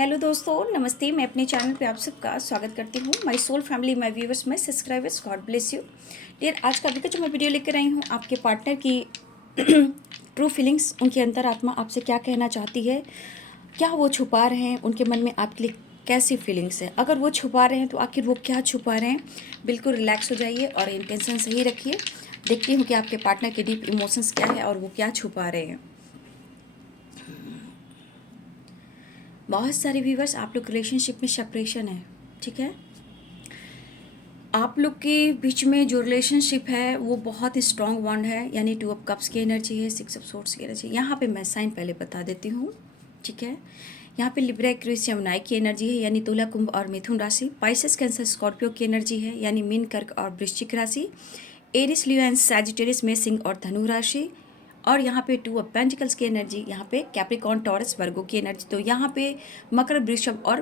Hello दोस्तों, नमस्ते। मैं अपने चैनल पे आप सबका स्वागत करती हूँ। My soul family, my viewers, my subscribers, God bless you dear. आज का अभी का जो मैं वीडियो लेकर आई हूँ, आपके पार्टनर की ट्रू फीलिंग्स, उनकी अंतरात्मा आपसे क्या कहना चाहती है, क्या वो छुपा रहे हैं, उनके मन में आपके लिए कैसी फीलिंग्स है। अगर वो छुपा रहे हैं तो आखिर वो क्या छुपा रहे हैं। बिल्कुल रिलैक्स हो जाइए और इंटेंशन सही रखिए। देखती हूँ कि आपके पार्टनर के डीप इमोशंस क्या है और वो क्या छुपा रहे हैं। बहुत सारे व्यूवर्स, आप लोग रिलेशनशिप में सेपरेशन है, ठीक है। आप लोग के बीच में जो रिलेशनशिप है वो बहुत ही स्ट्रॉन्ग बॉन्ड है, यानी 2 ऑफ कप्स की एनर्जी है, 6 ऑफ सोर्ड्स की एनर्जी। यहाँ पे मैं साइन पहले बता देती हूँ, ठीक है। यहाँ पे लिब्रा, एक्वेरियस, जमुनाई की एनर्जी है, यानी तुला, कुंभ और मिथुन राशि। पाइसेस, कैंसर, स्कॉर्पियो की एनर्जी है, यानी मीन, कर्क और वृश्चिक राशि। एरिस, लियो एंड सैजिटेरियस में सिंह और धनु राशि। और यहाँ पे 2 ऑफ पेंटिकल्स की एनर्जी, यहाँ पे कैप्रिकॉर्न, टॉरस, वर्गो की एनर्जी। तो यहाँ पे मकर, वृषभ और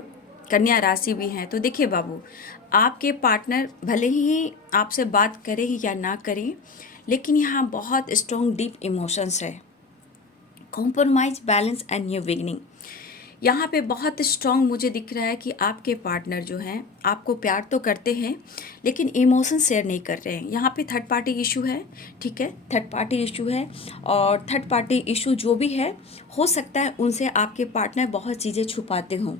कन्या राशि भी हैं। तो देखिए बाबू, आपके पार्टनर भले ही आपसे बात करें या ना करें, लेकिन यहाँ बहुत स्ट्रॉन्ग डीप इमोशंस है। Compromise, balance and new beginning. यहाँ पे बहुत स्ट्रॉन्ग मुझे दिख रहा है कि आपके पार्टनर जो हैं आपको प्यार तो करते हैं, लेकिन इमोशन शेयर नहीं कर रहे हैं। यहाँ पे थर्ड पार्टी इशू है, ठीक है, थर्ड पार्टी इशू है। और थर्ड पार्टी इशू जो भी है, हो सकता है उनसे आपके पार्टनर बहुत चीज़ें छुपाते हों,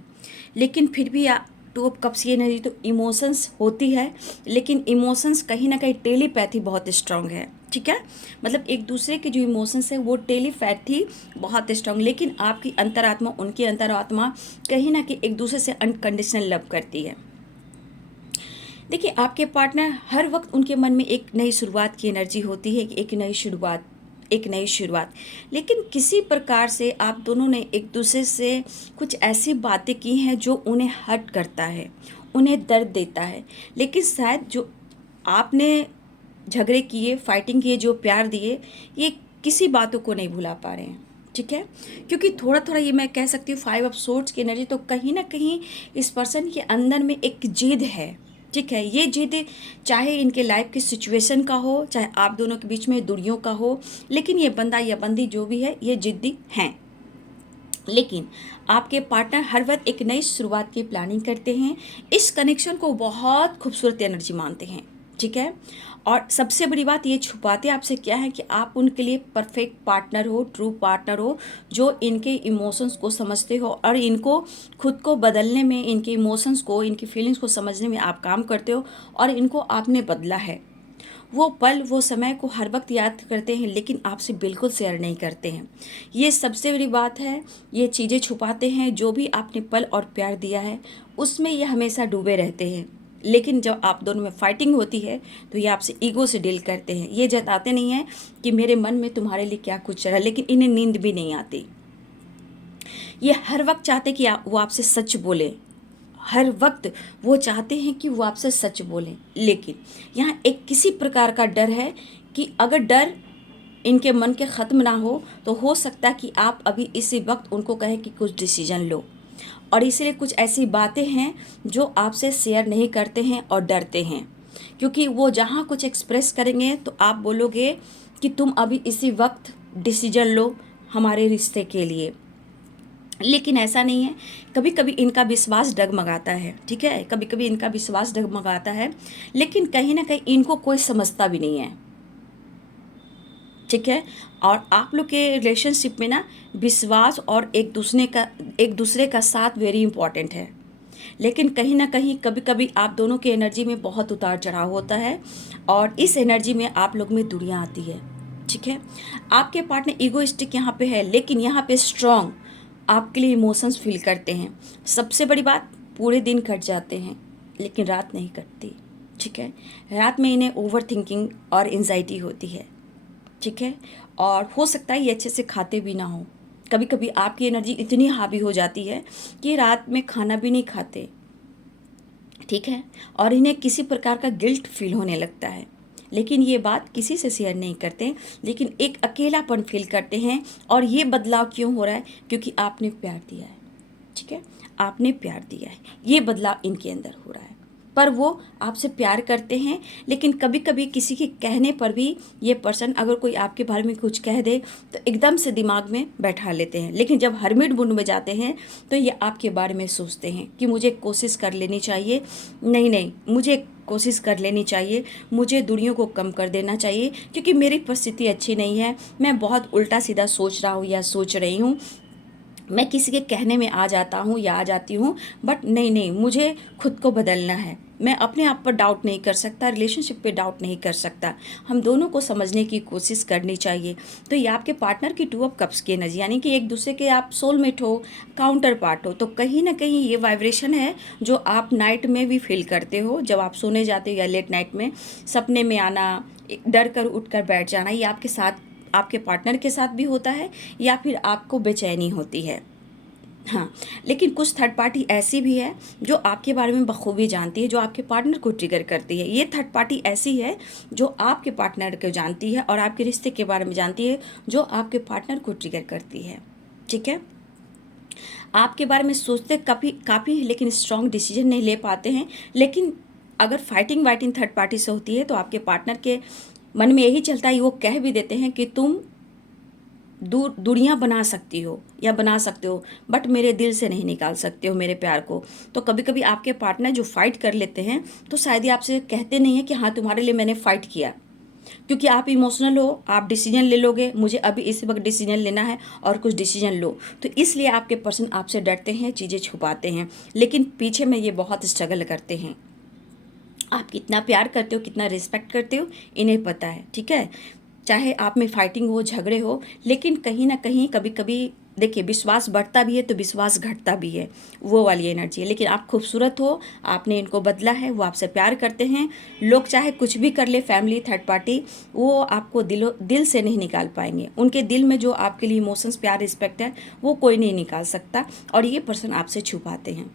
लेकिन फिर भी 2 ऑफ कप्स ये नहीं तो इमोशंस होती है, लेकिन इमोशंस कहीं ना कहीं टेलीपैथी बहुत स्ट्रांग है, ठीक है। मतलब एक दूसरे के जो इमोशंस है वो टेलीपैथी बहुत स्ट्रांग, लेकिन आपकी अंतरात्मा, उनकी अंतरात्मा कहीं ना कहीं एक दूसरे से अनकंडीशनल लव करती है। देखिए, आपके पार्टनर हर वक्त उनके मन में एक नई शुरुआत की एनर्जी होती है, एक नई शुरुआत, एक नई शुरुआत। लेकिन किसी प्रकार से आप दोनों ने एक दूसरे से कुछ ऐसी बातें की हैं जो उन्हें हर्ट करता है, उन्हें दर्द देता है। लेकिन शायद जो आपने झगड़े किए, फाइटिंग किए, जो प्यार दिए, ये किसी बातों को नहीं भुला पा रहे हैं, ठीक है। क्योंकि थोड़ा थोड़ा ये मैं कह सकती हूँ 5 ऑफ सोर्ड्स की एनर्जी, तो कहीं ना कहीं इस पर्सन के अंदर में एक जिद है, ठीक है। ये जिद चाहे इनके लाइफ की सिचुएशन का हो, चाहे आप दोनों के बीच में दूरियों का हो, लेकिन ये बंदा या बंदी जो भी है, ये जिद्दी हैं। लेकिन आपके पार्टनर हर वक्त एक नई शुरुआत की प्लानिंग करते हैं, इस कनेक्शन को बहुत खूबसूरत एनर्जी मानते हैं, ठीक है। और सबसे बड़ी बात, ये छुपाते आपसे क्या है कि आप उनके लिए परफेक्ट पार्टनर हो, ट्रू पार्टनर हो, जो इनके इमोशंस को समझते हो और इनको खुद को बदलने में, इनके इमोशंस को, इनकी फीलिंग्स को समझने में आप काम करते हो और इनको आपने बदला है। वो पल, वो समय को हर वक्त याद करते हैं, लेकिन आपसे बिल्कुल शेयर नहीं करते हैं। ये सबसे बड़ी बात है। ये चीज़ें छुपाते हैं, जो भी आपने पल और प्यार दिया है उसमें ये हमेशा डूबे रहते हैं। लेकिन जब आप दोनों में फाइटिंग होती है तो ये आपसे ईगो से डील करते हैं। ये जताते नहीं हैं कि मेरे मन में तुम्हारे लिए क्या कुछ चल रहा है, लेकिन इन्हें नींद भी नहीं आती। ये हर वक्त चाहते कि वो आपसे सच बोले, हर वक्त वो चाहते हैं कि वो आपसे सच बोलें। लेकिन यहाँ एक किसी प्रकार का डर है कि अगर डर इनके मन के ख़त्म ना हो, तो हो सकता है कि आप अभी इसी वक्त उनको कहें कि कुछ डिसीजन लो। और इसलिए कुछ ऐसी बातें हैं जो आपसे शेयर नहीं करते हैं और डरते हैं, क्योंकि वो जहाँ कुछ एक्सप्रेस करेंगे तो आप बोलोगे कि तुम अभी इसी वक्त डिसीजन लो हमारे रिश्ते के लिए। लेकिन ऐसा नहीं है। कभी कभी इनका विश्वास डगमगाता है, ठीक है, कभी कभी इनका विश्वास डगमगाता है, लेकिन कहीं ना कहीं इनको कोई समझता भी नहीं है, ठीक है। और आप लोग के रिलेशनशिप में ना विश्वास और एक दूसरे का साथ वेरी इंपॉर्टेंट है। लेकिन कहीं ना कहीं कभी कभी आप दोनों की एनर्जी में बहुत उतार चढ़ाव होता है और इस एनर्जी में आप लोग में दूरियां आती है, ठीक है। आपके पार्टनर ईगोइस्टिक यहाँ पे है, लेकिन यहाँ पे स्ट्रॉन्ग आपके लिए इमोशंस फील करते हैं। सबसे बड़ी बात, पूरे दिन कट जाते हैं लेकिन रात नहीं कटती, ठीक है। रात में इन्हें ओवर थिंकिंग और एंजाइटी होती है, ठीक है। और हो सकता है ये अच्छे से खाते भी ना हो। कभी कभी आपकी एनर्जी इतनी हावी हो जाती है कि रात में खाना भी नहीं खाते, ठीक है। और इन्हें किसी प्रकार का गिल्ट फील होने लगता है, लेकिन ये बात किसी से शेयर नहीं करते, लेकिन एक अकेलापन फील करते हैं। और ये बदलाव क्यों हो रहा है? क्योंकि आपने प्यार दिया है, ठीक है, आपने प्यार दिया है, ये बदलाव इनके अंदर हो रहा है। पर वो आपसे प्यार करते हैं। लेकिन कभी कभी किसी के कहने पर भी ये पर्सन अगर कोई आपके बारे में कुछ कह दे तो एकदम से दिमाग में बैठा लेते हैं। लेकिन जब हर्मिट मोड में जाते हैं तो ये आपके बारे में सोचते हैं कि मुझे कोशिश कर लेनी चाहिए, नहीं मुझे कोशिश कर लेनी चाहिए, मुझे दूरियों को कम कर देना चाहिए क्योंकि मेरी परिस्थिति अच्छी नहीं है, मैं बहुत उल्टा सीधा सोच रहा हूँ या सोच रही हूँ, मैं किसी के कहने में आ जाता हूँ या आ जाती हूँ। बट नहीं, मुझे खुद को बदलना है। मैं अपने आप पर डाउट नहीं कर सकता, रिलेशनशिप पे डाउट नहीं कर सकता। हम दोनों को समझने की कोशिश करनी चाहिए। तो ये आपके पार्टनर की टू ऑफ कप्स की एनर्जी, यानी कि एक दूसरे के आप सोलमेट हो, काउंटर पार्ट हो। तो कहीं ना कहीं ये वाइब्रेशन है जो आप नाइट में भी फील करते हो, जब आप सोने जाते हो या लेट नाइट में सपने में आना, डर कर उठ कर बैठ जाना, ये आपके साथ, आपके पार्टनर के साथ भी होता है या फिर आपको बेचैनी होती है। हाँ, लेकिन कुछ थर्ड पार्टी ऐसी भी है जो आपके बारे में बखूबी जानती है, जो आपके पार्टनर को ट्रिगर करती है। ये थर्ड पार्टी ऐसी है जो आपके पार्टनर को जानती है और आपके रिश्ते के बारे में जानती है, जो आपके पार्टनर को ट्रिगर करती है। ठीक है, आपके बारे में सोचते काफ़ी लेकिन स्ट्रॉन्ग डिसीजन नहीं ले पाते हैं। लेकिन अगर फाइटिंग वाइटिंग थर्ड पार्टी से होती है तो आपके पार्टनर के मन में यही चलता है, वो कह भी देते हैं कि तुम दूरियां बना सकती हो या बना सकते हो, बट मेरे दिल से नहीं निकाल सकते हो मेरे प्यार को। तो कभी कभी आपके पार्टनर जो फाइट कर लेते हैं तो शायद ही आपसे कहते नहीं हैं कि हाँ तुम्हारे लिए मैंने फ़ाइट किया, क्योंकि आप इमोशनल हो, आप डिसीजन ले लोगे, मुझे अभी इस वक्त डिसीजन लेना है और कुछ डिसीजन लो। तो इसलिए आपके पर्सन आपसे डरते हैं, चीज़ें छुपाते हैं, लेकिन पीछे में ये बहुत स्ट्रगल करते हैं। आप कितना प्यार करते हो, कितना रिस्पेक्ट करते हो, इन्हें पता है। ठीक है, चाहे आप में फाइटिंग हो, झगड़े हो, लेकिन कहीं ना कहीं कभी कभी देखिए विश्वास बढ़ता भी है तो विश्वास घटता भी है, वो वाली एनर्जी है। लेकिन आप खूबसूरत हो, आपने इनको बदला है, वो आपसे प्यार करते हैं। लोग चाहे कुछ भी कर ले, फैमिली थर्ड पार्टी, वो आपको दिल से नहीं निकाल पाएंगे। उनके दिल में जो आपके लिए इमोशंस, प्यार, रिस्पेक्ट है वो कोई नहीं निकाल सकता। और ये पर्सन आपसे छुपाते हैं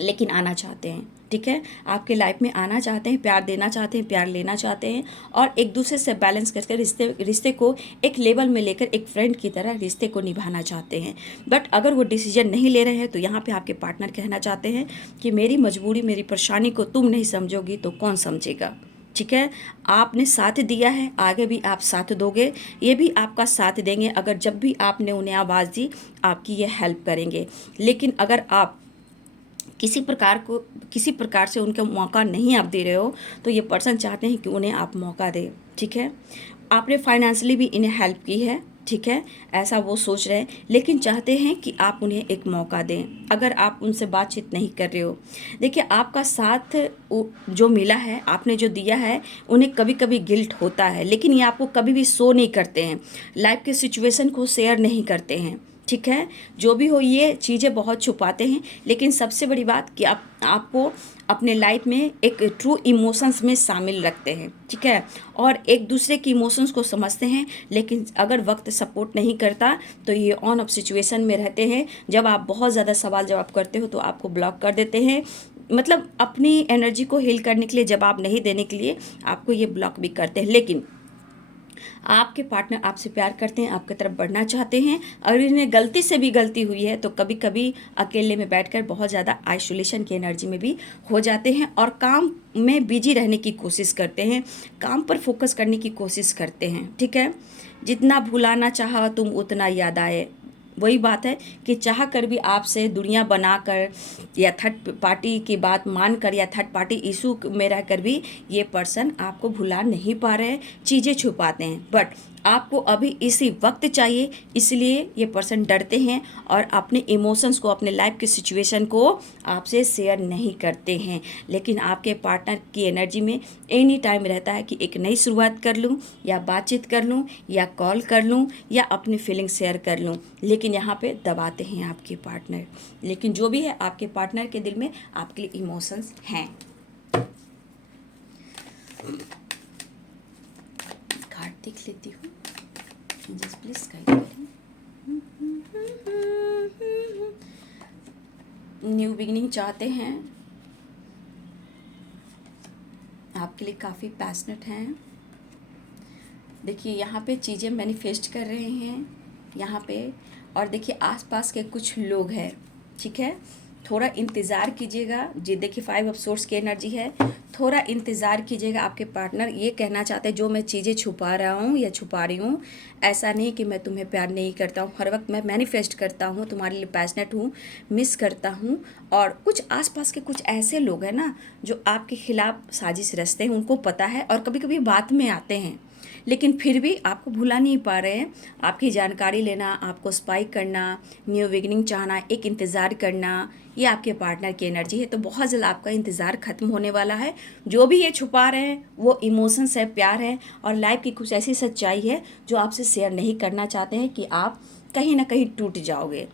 लेकिन आना चाहते हैं। ठीक है, आपके लाइफ में आना चाहते हैं, प्यार देना चाहते हैं, प्यार लेना चाहते हैं और एक दूसरे से बैलेंस करके रिश्ते को एक लेवल में लेकर एक फ्रेंड की तरह रिश्ते को निभाना चाहते हैं। बट अगर वो डिसीजन नहीं ले रहे हैं तो यहाँ पे आपके पार्टनर कहना चाहते हैं कि मेरी मजबूरी, मेरी परेशानी को तुम नहीं समझोगी तो कौन समझेगा। ठीक है, आपने साथ दिया है, आगे भी आप साथ दोगे, ये भी आपका साथ देंगे। अगर जब भी आपने उन्हें आवाज़ दी, आपकी ये हेल्प करेंगे। लेकिन अगर आप किसी प्रकार से उनका मौका नहीं आप दे रहे हो तो ये पर्सन चाहते हैं कि उन्हें आप मौका दें। ठीक है, आपने फाइनेंशियली भी इन्हें हेल्प की है, ठीक है, ऐसा वो सोच रहे हैं, लेकिन चाहते हैं कि आप उन्हें एक मौका दें। अगर आप उनसे बातचीत नहीं कर रहे हो, देखिए आपका साथ जो मिला है, आपने जो दिया है, उन्हें कभी कभी गिल्ट होता है, लेकिन ये आपको कभी भी शो नहीं करते हैं, लाइफ के सिचुएशन को शेयर नहीं करते हैं। ठीक है, जो भी हो ये चीज़ें बहुत छुपाते हैं। लेकिन सबसे बड़ी बात कि आपको अपने लाइफ में एक ट्रू इमोशंस में शामिल रखते हैं। ठीक है, और एक दूसरे की इमोशंस को समझते हैं। लेकिन अगर वक्त सपोर्ट नहीं करता तो ये ऑन ऑफ सिचुएशन में रहते हैं। जब आप बहुत ज़्यादा सवाल जवाब करते हो तो आपको ब्लॉक कर देते हैं, मतलब अपनी एनर्जी को हील करने के लिए, जवाब नहीं देने के लिए आपको ये ब्लॉक भी करते हैं। लेकिन आपके पार्टनर आपसे प्यार करते हैं, आपकी तरफ बढ़ना चाहते हैं। अगर इन्हें गलती से भी गलती हुई है तो कभी कभी अकेले में बैठकर बहुत ज़्यादा आइसोलेशन की एनर्जी में भी हो जाते हैं और काम में बिजी रहने की कोशिश करते हैं, काम पर फोकस करने की कोशिश करते हैं। ठीक है, जितना भुलाना चाहा तुम उतना याद आए, वही बात है कि चाह कर भी आपसे दुनिया बनाकर या थर्ड पार्टी की बात मानकर या थर्ड पार्टी इशू में रहकर भी ये पर्सन आपको भुला नहीं पा रहे हैं, चीज़ें छुपाते हैं। बट आपको अभी इसी वक्त चाहिए, इसलिए ये पर्सन डरते हैं और अपने इमोशंस को, अपने लाइफ की सिचुएशन को आपसे शेयर नहीं करते हैं। लेकिन आपके पार्टनर की एनर्जी में एनी टाइम रहता है कि एक नई शुरुआत कर लूँ या बातचीत कर लूँ या कॉल कर लूँ या अपनी फीलिंग शेयर कर लूँ। लेकिन यहाँ पे दबाते हैं आपके पार्टनर। लेकिन जो भी है, आपके पार्टनर के दिल में आपके लिए इमोशंस हैं। कार्ड देख लेती हूँ, जस्ट प्लीज गाइड करें। न्यू बिगिनिंग चाहते हैं, आपके लिए काफ़ी पैशनेट हैं। देखिए यहाँ पे चीज़ें मैनिफेस्ट कर रहे हैं यहाँ पे, और देखिए आसपास के कुछ लोग हैं। ठीक है, थोड़ा इंतज़ार कीजिएगा। जी देखिए 5 ऑफ सोर्स की एनर्जी है, थोड़ा इंतज़ार कीजिएगा। आपके पार्टनर ये कहना चाहते हैं जो मैं चीज़ें छुपा रहा हूँ या छुपा रही हूँ, ऐसा नहीं कि मैं तुम्हें प्यार नहीं करता हूँ, हर वक्त मैं मैनिफेस्ट करता हूँ, तुम्हारे लिए पैशनेट हूँ, मिस करता हूँ। और कुछ आसपास के कुछ ऐसे लोग हैं ना जो आपके खिलाफ साजिश रचते हैं, उनको पता है और कभी कभी बात में आते हैं, लेकिन फिर भी आपको भुला नहीं पा रहे हैं। आपकी जानकारी लेना, आपको स्पाई करना, न्यू बिगिनिंग चाहना, एक इंतज़ार करना, ये आपके पार्टनर की एनर्जी है। तो बहुत जल्द आपका इंतज़ार ख़त्म होने वाला है। जो भी ये छुपा रहे हैं वो इमोशंस है, प्यार है और लाइफ की कुछ ऐसी सच्चाई है जो आपसे शेयर नहीं करना चाहते हैं कि आप कहीं ना कहीं टूट जाओगे,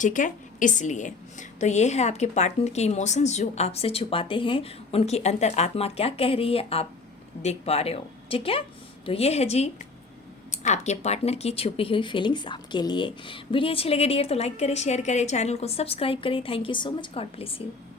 ठीक है। इसलिए तो ये है आपके पार्टनर की इमोशंस जो आपसे छुपाते हैं, उनकी अंतर आत्मा क्या कह रही है आप देख पा रहे हो, ठीक है। तो ये है जी आपके पार्टनर की छुपी हुई फीलिंग्स आपके लिए। वीडियो अच्छी लगे डियर तो लाइक करें, शेयर करें, चैनल को सब्सक्राइब करें। Thank you so much, God bless you.